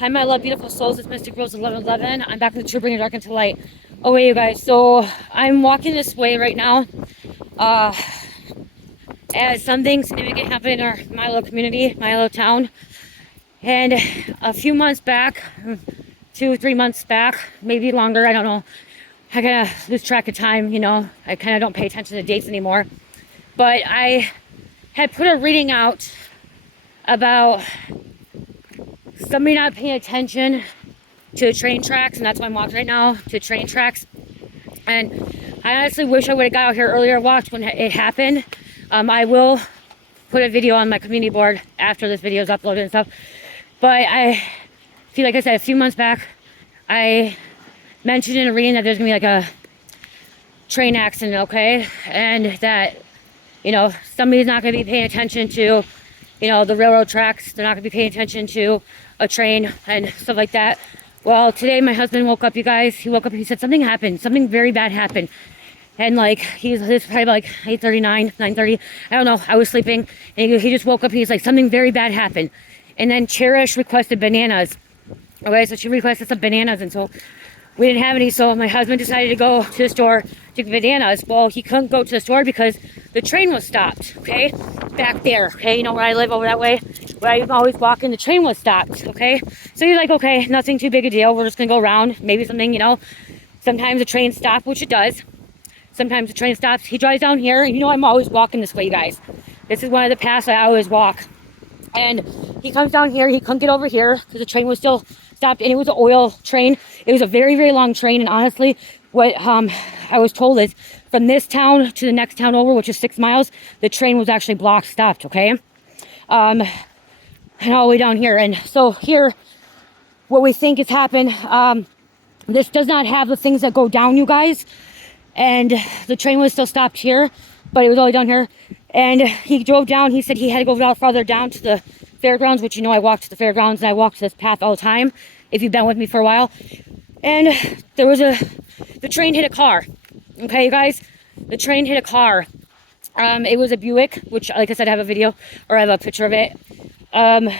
Hi, my love, beautiful souls. It's Mystic Rose 1111. I'm back with the True Bringing Dark into Light. Oh, wait, you guys. So I'm walking this way right now. Uh, as something significant happened in my little community, my little town. And a few months back, 2 or 3 months back, maybe longer, I don't know. I kind of lose track of time, you know. I kind of don't pay attention to dates anymore. But I had put a reading out about somebody not paying attention to train tracks, and that's why I'm walking right now, to train tracks. And I honestly wish I would have got out here earlier, walked when it happened. I will put a video on my community board after this video is uploaded and stuff. But I feel like I said a few months back, I mentioned in a reading that there's gonna be like a train accident, okay? And that, you know, somebody's not gonna be paying attention to, you know, the railroad tracks. They're not gonna be paying attention to a train and stuff like that. Well, today my husband woke up, you guys. He woke up and he said something happened. Something very bad happened. And like, it's probably like 8:39, 9:30. I don't know. I was sleeping. And he just woke up and he's like, something very bad happened. And then Cherish requested bananas. Okay, so she requested some bananas. And so we didn't have any. So my husband decided to go to the store to get bananas. Well, he couldn't go to the store because the train was stopped. Okay, back there. Okay, you know where I live over that way, where I'm always walking, the train was stopped. Okay, so he's like, okay, nothing too big a deal. We're just gonna go around. Maybe something, you know. Sometimes the train stops, which it does. Sometimes the train stops. He drives down here, and you know I'm always walking this way, you guys. This is one of the paths I always walk. And he comes down here. He couldn't get over here because the train was still stopped, and it was an oil train. It was a very, very long train, and honestly, what I was told is from this town to the next town over, which is 6 miles, the train was actually blocked, stopped, okay? And all the way down here. And so here, what we think has happened, this does not have the things that go down, you guys. And the train was still stopped here, but it was all the way down here. And he drove down. He said he had to go farther down to the fairgrounds, which, you know, I walk to the fairgrounds and I walk this path all the time, if you've been with me for a while. And there was the train hit a car. Okay, you guys, the train hit a car. It was a Buick, which, like I said, I have a video, or I have a picture of it. And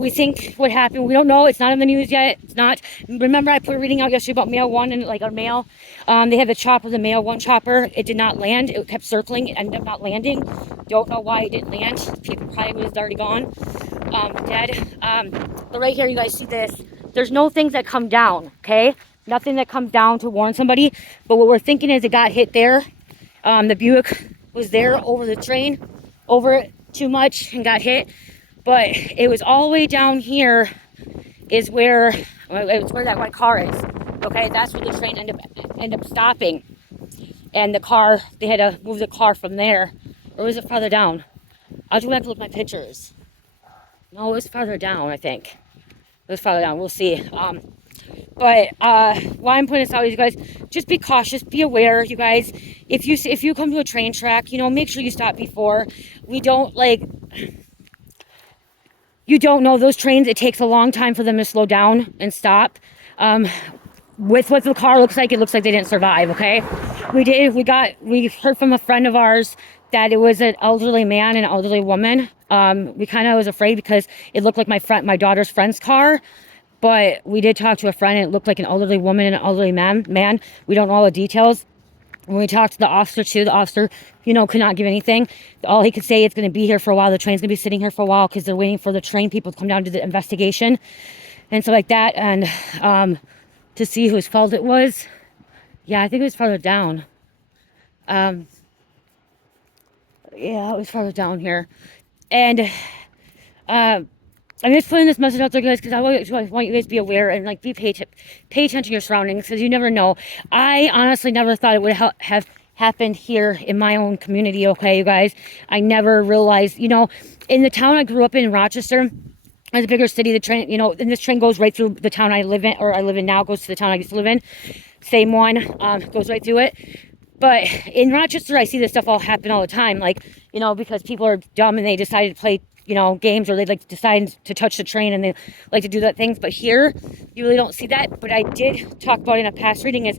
we think what happened, we don't know. It's not in the news yet. It's not. Remember, I put a reading out yesterday about Mail 1 and like a mail. They had the chopper, the Mail 1 chopper. It did not land. It kept circling. It ended up not landing. Don't know why it didn't land. People probably was already gone, dead. But right here, you guys see this. There's no things that come down, okay? Nothing that comes down to warn somebody. But what we're thinking is it got hit there. The Buick was there over the train, over it too much and got hit. But it was all the way down here is where, it's where that white car is. Okay, that's where the train ended up stopping. And the car, they had to move the car from there. Or was it farther down? I'll just have to look at my pictures. No, it was farther down, I think. It was farther down, we'll see. But why I'm putting this out is, you guys, just be cautious, be aware, you guys. If you come to a train track, you know, make sure you stop before. We don't, like... You don't know, those trains, it takes a long time for them to slow down and stop. With what the car looks like, it looks like they didn't survive, okay? We heard from a friend of ours that it was an elderly man and an elderly woman. We kind of was afraid because it looked like my daughter's friend's car. But we did talk to a friend and it looked like an elderly woman and an elderly man. We don't know all the details. When we talked to the officer too, the officer, you know, could not give anything. All he could say, it's going to be here for a while. The train's going to be sitting here for a while because they're waiting for the train people to come down to the investigation and stuff like that. And to see whose fault it was. Yeah, I think it was farther down. Yeah, it was farther down here. And I'm just putting this message out there, guys, because I want you guys to be aware and like pay attention to your surroundings, because you never know. I honestly never thought it would have happened here in my own community. Okay, you guys, I never realized, you know, in the town I grew up in, Rochester, it's a bigger city. The train, you know, and this train goes right through the town I live in, or I live in now, goes to the town I used to live in. Same one, goes right through it. But in Rochester, I see this stuff all happen all the time, like, you know, because people are dumb and they decided to play, you know, games, or they like decide to touch the train and they like to do that things. But here, you really don't see that. But I did talk about in a past reading is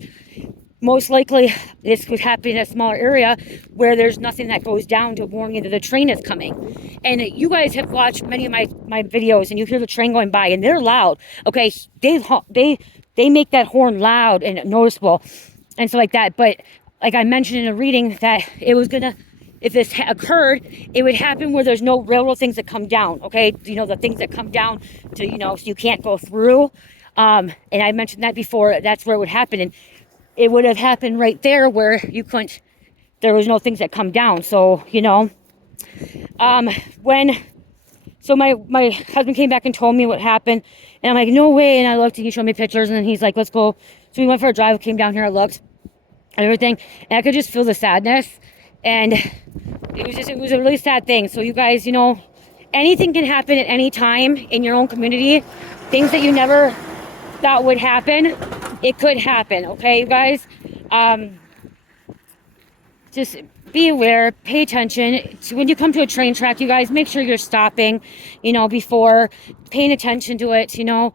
most likely this could happen in a smaller area where there's nothing that goes down to warn you that the train is coming. And you guys have watched many of my videos, and you hear the train going by, and they're loud. Okay, they make that horn loud and noticeable and stuff like that. But like I mentioned in a reading, that it was gonna, if this occurred, it would happen where there's no railroad things that come down. Okay, you know, the things that come down to, you know, so you can't go through. And I mentioned that before. That's where it would happen, and it would have happened right there where you couldn't. There was no things that come down. So you know, so my husband came back and told me what happened, and I'm like, no way. And I looked, and he showed me pictures, and then he's like, let's go. So we went for a drive, came down here, I looked and everything, and I could just feel the sadness, and it was a really sad thing. So you guys, you know, anything can happen at any time in your own community. Things that you never thought would happen, it could happen. Okay, you guys, just be aware, pay attention. So when you come to a train track, you guys, make sure you're stopping, you know, before, paying attention to it, you know,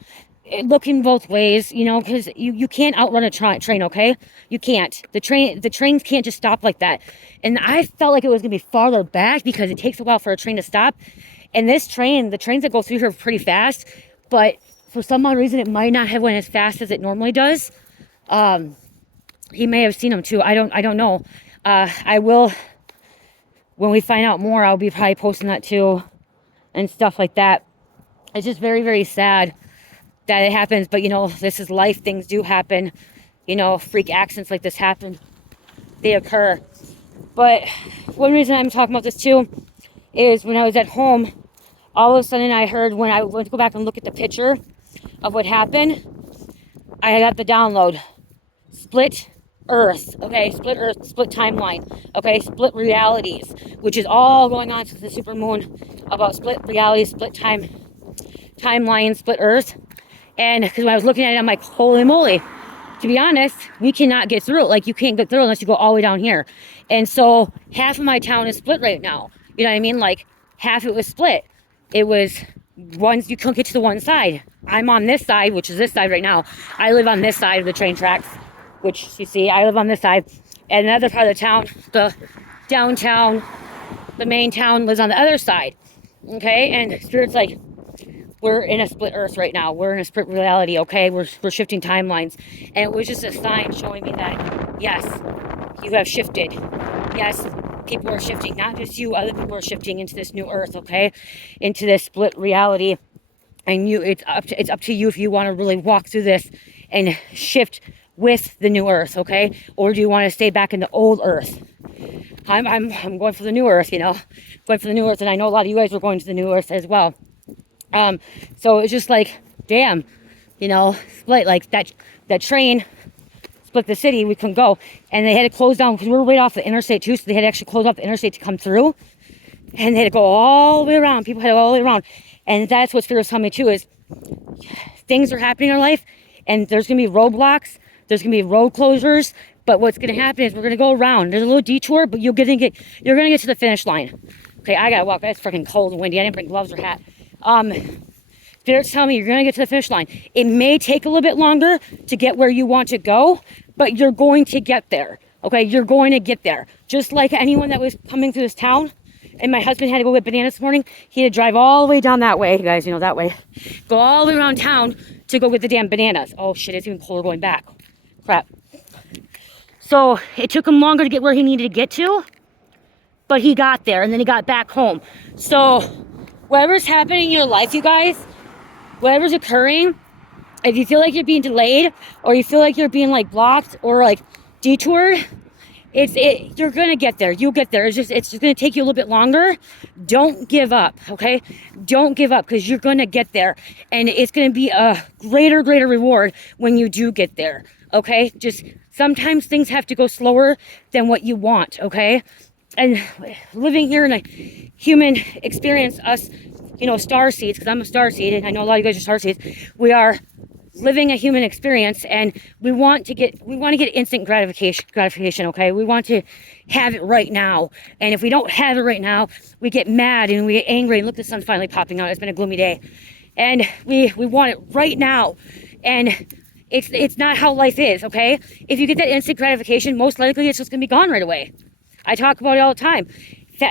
looking both ways, you know, because you can't outrun a train, okay? You can't. The trains can't just stop like that. And I felt like it was gonna be farther back because it takes a while for a train to stop. And this train, the trains that go through here are pretty fast, but for some odd reason, it might not have went as fast as it normally does. He may have seen them too. I don't know. I will, when we find out more, I'll be probably posting that too and stuff like that. It's just very, very sad that it happens, but you know, this is life. Things do happen. You know, freak accidents like this happen. They occur. But one reason I'm talking about this too is when I was at home, all of a sudden I heard, when I went to go back and look at the picture of what happened, I got the download. Split Earth, okay? Split Earth, split timeline, okay? Split realities, which is all going on since the supermoon, about split realities, split timeline, split Earth. And because when I was looking at it, I'm like, holy moly. To be honest, we cannot get through it. Like, you can't get through unless you go all the way down here. And so half of my town is split right now. You know what I mean? Like, half it was split. It was one, you couldn't get to the one side. I'm on this side, which is this side right now. I live on this side of the train tracks, which you see, I live on this side. And another part of the town, the downtown, the main town, lives on the other side. Okay? And Spirit's like, we're in a split Earth right now. We're in a split reality, okay? We're shifting timelines. And it was just a sign showing me that, yes, you have shifted. Yes, people are shifting. Not just you, other people are shifting into this new Earth, okay? Into this split reality. And it's up to you if you want to really walk through this and shift with the new Earth, okay? Or do you want to stay back in the old Earth? I'm going for the new Earth, you know? Going for the new Earth, and I know a lot of you guys were going to the new Earth as well. So it's just like, damn, you know, split, like that train split the city, we couldn't go. And they had to close down because we were right off the interstate too, so they had to actually close off the interstate to come through. And they had to go all the way around. People had to go all the way around. And that's what Spirit was telling me too, is things are happening in our life, and there's going to be roadblocks, there's going to be road closures, but what's going to happen is we're going to go around. There's a little detour, but you're going to get to the finish line. Okay, I got to walk. It's freaking cold and windy. I didn't bring gloves or hat. Spirit's telling me you're going to get to the finish line. It may take a little bit longer to get where you want to go, but you're going to get there. Okay, you're going to get there. Just like anyone that was coming through this town, and my husband had to go get bananas this morning. He had to drive all the way down that way, you guys, you know, that way. Go all the way around town to go get the damn bananas. Oh shit, it's even colder going back. Crap. So it took him longer to get where he needed to get to, but he got there, and then he got back home. So whatever's happening in your life, you guys, whatever's occurring, if you feel like you're being delayed, or you feel like you're being like blocked or like detoured, you're gonna get there. You'll get there. It's just gonna take you a little bit longer. Don't give up, okay? Don't give up, because you're gonna get there, and it's gonna be a greater reward when you do get there. Okay? Just sometimes things have to go slower than what you want, okay? And living here in a human experience, us, you know, star seeds, because I'm a star seed, and I know a lot of you guys are star seeds. We are living a human experience, and we want to get instant gratification, okay? We want to have it right now. And if we don't have it right now, we get mad and we get angry. And look, the sun's finally popping out. It's been a gloomy day. And we want it right now. And It's not how life is, okay? If you get that instant gratification, most likely it's just gonna be gone right away. I talk about it all the time.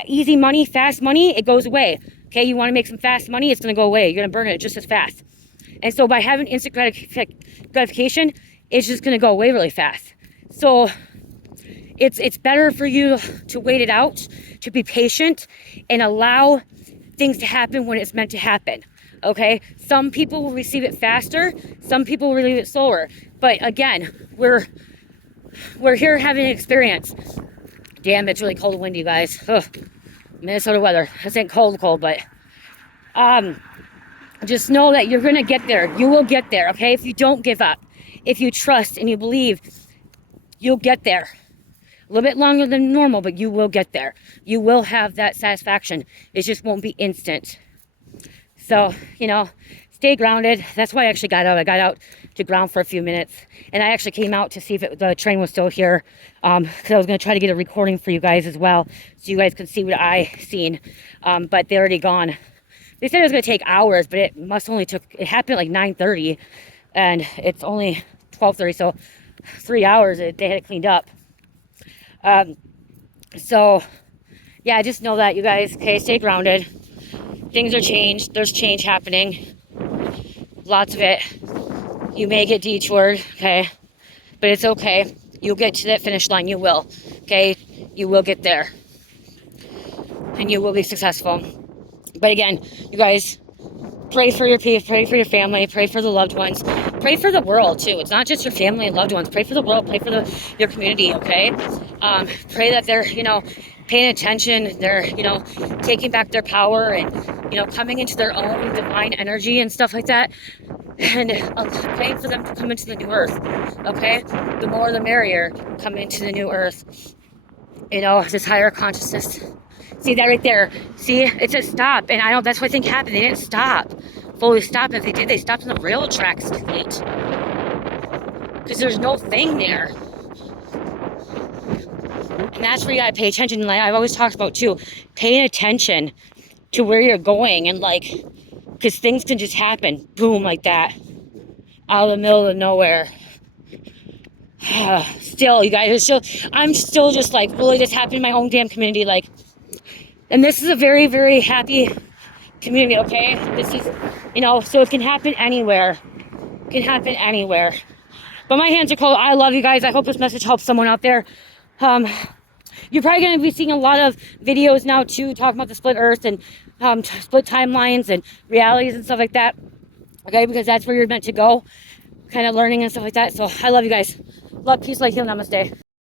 Easy money, fast money, it goes away. Okay, you want to make some fast money, it's gonna go away. You're gonna burn it just as fast. And so by having instant gratification, it's just gonna go away really fast. So it's better for you to wait it out, to be patient, and allow things to happen when it's meant to happen. Okay, some people will receive it faster, some people will receive it slower. But again, we're here having an experience. Damn, it's really cold and windy, guys. Ugh. Minnesota weather. This ain't cold, but just know that you're gonna get there. You will get there, okay? If you don't give up, if you trust and you believe, you'll get there. A little bit longer than normal, but you will get there. You will have that satisfaction. It just won't be instant. So, stay grounded. That's why I actually got out. I got out to ground for a few minutes. And I actually came out to see if the train was still here. Because I was going to try to get a recording for you guys as well. So you guys could see what I seen. But they're already gone. They said it was going to take hours, but it happened at like 9:30. And it's only 12:30, so 3 hours they had it cleaned up. So, yeah, just know that, you guys. Okay, stay grounded. Things are changed. There's change happening. Lots of it. You may get detoured, okay? But it's okay. You'll get to that finish line. You will, okay? You will get there. And you will be successful. But again, you guys, pray for your peace. Pray for your family. Pray for the loved ones. Pray for the world, too. It's not just your family and loved ones. Pray for the world. Pray for your community, okay? Pray that they're, paying attention. They're, taking back their power and, coming into their own divine energy and stuff like that. And praying for them to come into the new earth, okay? The more the merrier, come into the new earth. This higher consciousness. See that right there? See, it says stop. And that's what I think happened. They didn't fully stop. If they did, they stopped on the rail tracks late. Because there's no thing there. And that's where you gotta pay attention. Like I've always talked about too, paying attention to where you're going and because things can just happen, boom, like that, out of the middle of nowhere. Still, you guys, I'm still just really, this happened in my own damn community, and this is a very, very happy community, okay? This is, so it can happen anywhere. It can happen anywhere. But my hands are cold. I love you guys. I hope this message helps someone out there. You're probably going to be seeing a lot of videos now too, talking about the split earth and split timelines and realities and stuff like that. Okay, because that's where you're meant to go, kind of learning and stuff like that. So I love you guys. Love, peace, light, heal, namaste.